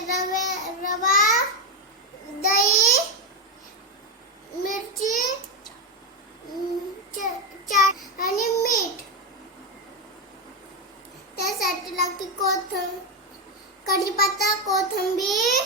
रवे रवा दही मिर्ची चाट मीठ. त्यासाठी लागते कोथं कढीपत्ता कोथिंबीर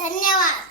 धन्यवाद.